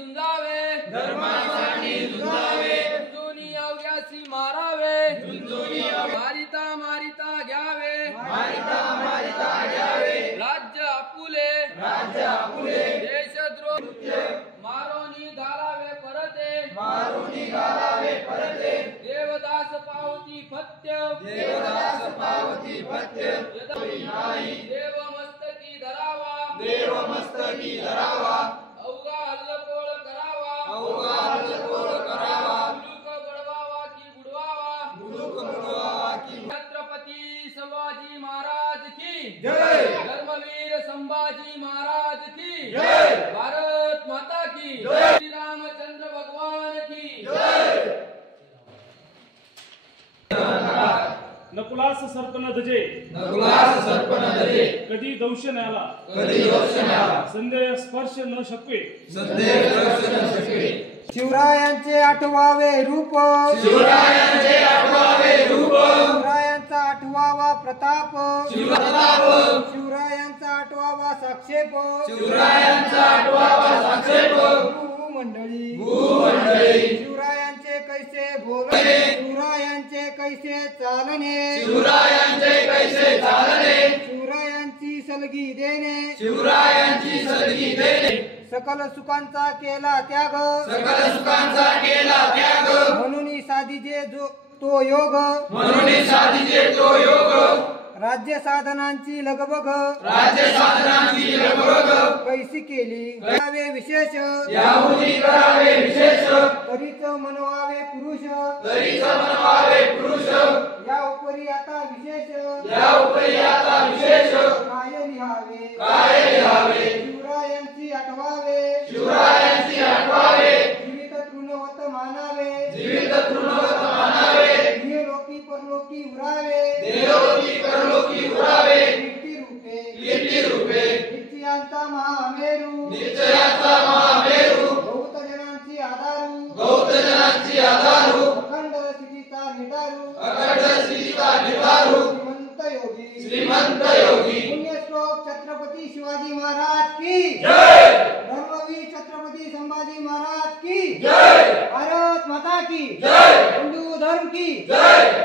झुंजावे धर्मासाठी झुंजावे झुंजूनी अवघ्यासी मारावे झुंजूनी मारिता मारिता घ्यावे मारिता मारिता घ्यावे राज्य आपुले राज्य आपुले देशद्रोह मारोनी घालावे परते मारुनी घालावे परते देवदास पावती फत्य देवदास पावती फत्य नाही देव मस्तकी धरावा देव मस्तकी धरावा अवघा हल्लकोळ करावा अवघा हल्लकोळ करावा मुलूक बडवावा की बुडवावा मुलूक बुडवावा की छत्रपती संभाजी महाराज की जय धर्मवीर संभाजी महाराज की जय भारत माता की जय श्री रामचंद्र भगवान की जय नकुलास सर्पण धजे नकुलास सर्पण धजे कधी दंशनाला कधी दर्शनाला संदेह स्पर्श न शकवे संदेह दर्शन शकवे शिवरायांचे आठवावे रूप शिवरायांचे आठवावे रूप शिवरायांचा आठवावा प्रताप शिवप्रताप शिवरायांचा आठवावा साक्षेप शिवरायांचा आठवावा साक्षेप भूमंडळी भूमंडळी शिवरायांचे कैसे बोलणे शिवरायांचे कैसे चालणे शिवरायांचे कैसे चालणे शिवरायांची सलगी देणे शिवरायांची सलगी देणे सकल सुखांचा केला त्याग सकल सुखांचा केला त्याग म्हणून साधीजे तो योग म्हणून साधीचे तो योग राज्य साधनांची लगबग राज्य साधनांची लगबग कैसी केली करावे विशेष याहुनी करावे विशेष तरीच मनवावे पुरुष तरीच मनवावे पुरुष या उपरी आता विशेष या उपरी आता विशेष काय लिहावे काय लिहावे शिवरायांची आठवावे शिवरायांची आठवावे जीवित तृणवत मानावे जीवित तृणवत मानावे लोकी परलोकी उरावे देवलोकी परलोकी उरावे कीर्ती रूपे निश्चयांचा महामेरू निश्चयाचा महामेरू बहुत जनांची आधारू गौत जनांची आधारू अखंड स्थितीचा निधारू अखंड स्थितीचा निधारू श्रीमंत श्रीमंत योगी पुण्यश्लोक छत्रपती शिवाजी महाराज की जय धर्मवीर छत्रपती संभाजी महाराज की जय भारत माता की जय हिंदू धर्म की जय